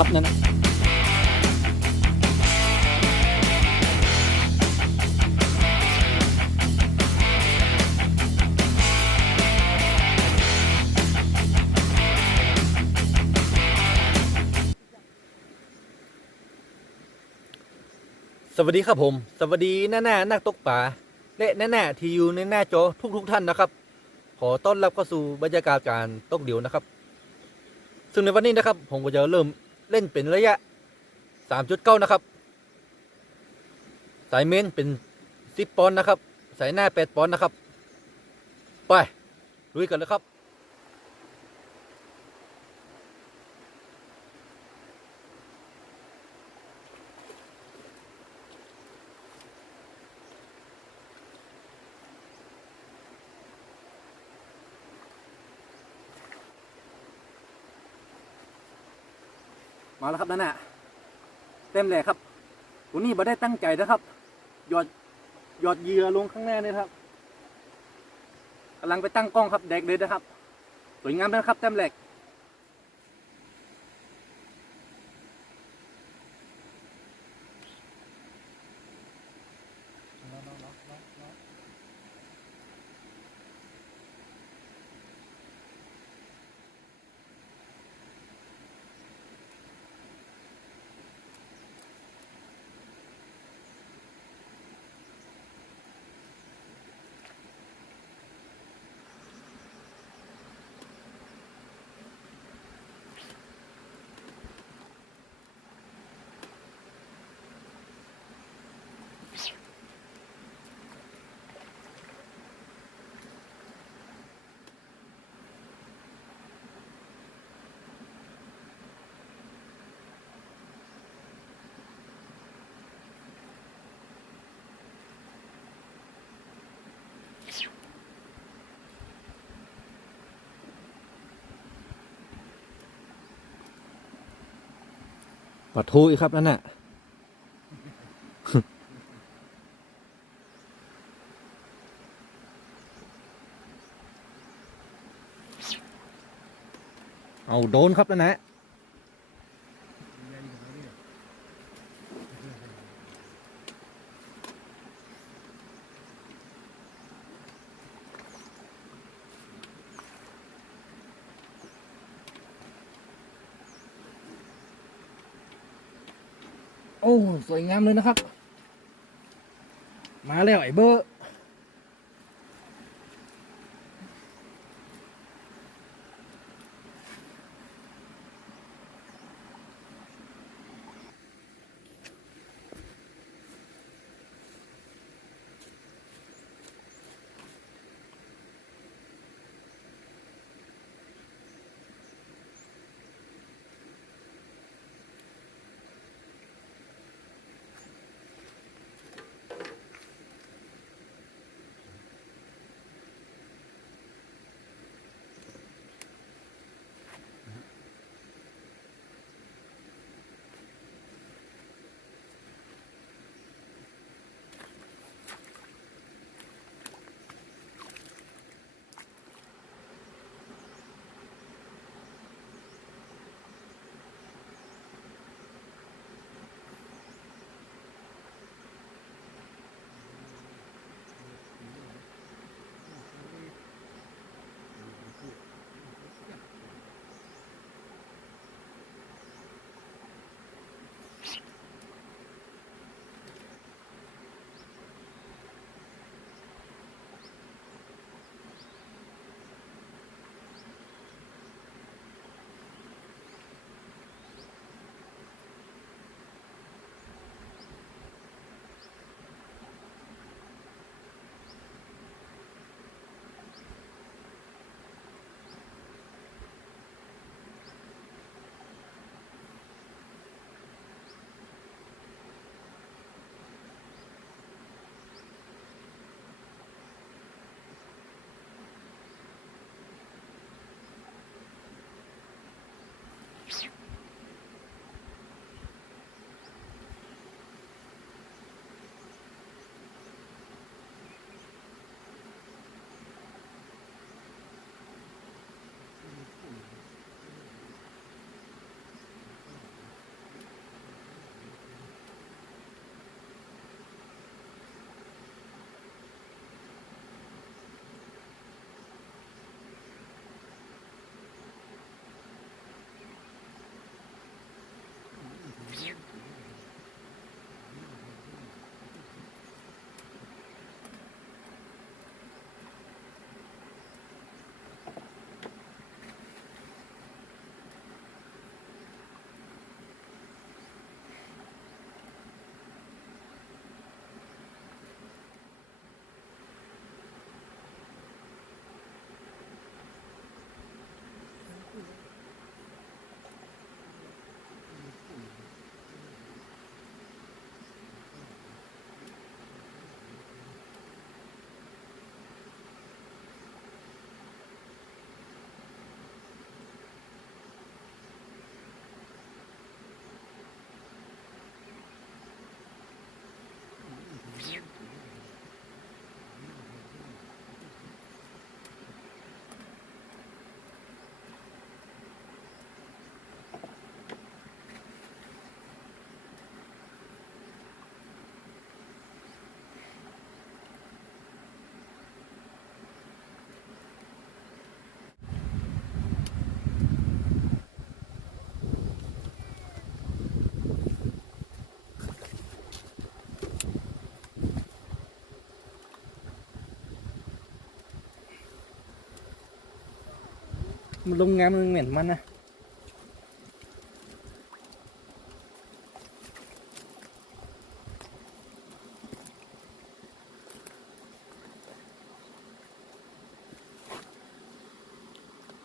ครับนั่นนะสวัสดีครับผมสวัสดีแน่ๆนักตกป่าและแน่ๆที่อยู่ในหน้าจอทุกท่านนะครับขอต้อนรับเข้าสู่บรรยากาศการตกเดี่ยวนะครับซึ่งในวันนี้นะครับผมก็จะเริ่มเล่นเป็นระยะ 3.9 นะครับสายเมนเป็น10 ปอนด์นะครับสายหน้า8 ปอนด์นะครับไปลุยกันเลยครับมาแล้วครับนั่นน่ะเต็มเลยครับตัวนี้ไม่ได้ตั้งใจนะครับหยอดเหยื่อลงข้างหน้านี่ครับกำลังไปตั้งกล้องครับแดกเลยนะครับสวยงามนะครับเต็มแหลกปะทูอีกครับนั่นน่ะเอาโดนครับนั่นนะโอ้สวยงามเลยนะครับมาแล้วไอ้เบอร์ มันลงงานมันเหม็นมันนะ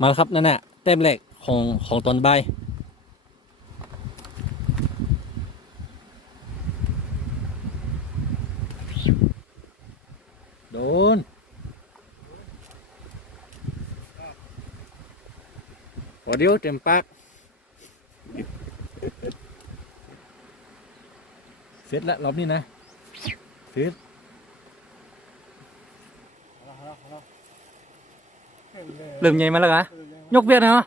มาแล้วครับนั่นแหละแต้มแรกของตอนบ่ายโดนพอเดียวเต็มปากเสร็จแล้วรอบนี้นะเสร็จเริ่มใหญ่มาแล้วเหรอยกเบียดเนาะ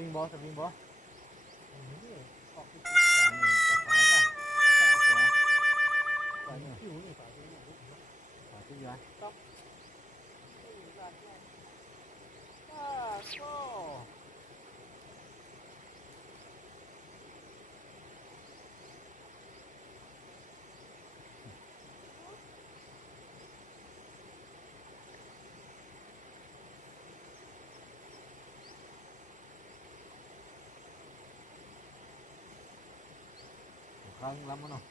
วิ่งบอสวิ่งบอสครั้งล้ำมันเนาะ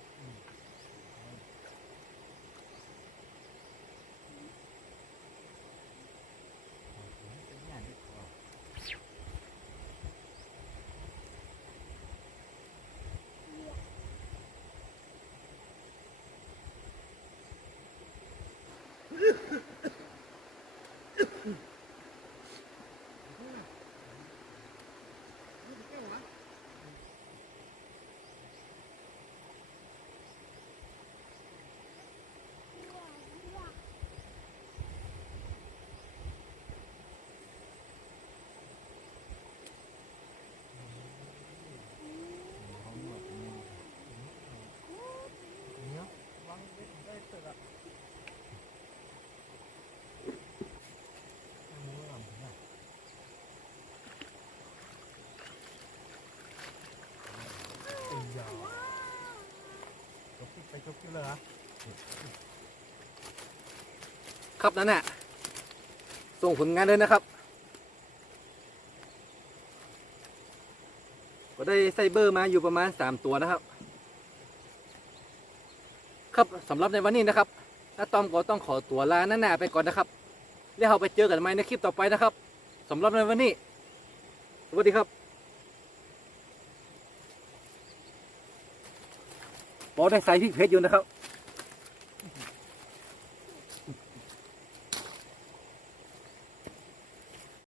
ครับนั่นแหละส่งผลงานเลยนะครับก็ได้ไซเบอร์มาอยู่ประมาณ3ตัวนะครับครับสำหรับในวันนี้นะครับน้าตอมก็ต้องขอตัวลาหน้าไปก่อนนะครับแล้วเราไปเจอกันใหม่ในคลิปต่อไปนะครับสำหรับในวันนี้สวัสดีครับบอได้ใส่พริกเผ็ดอยู่นะครับ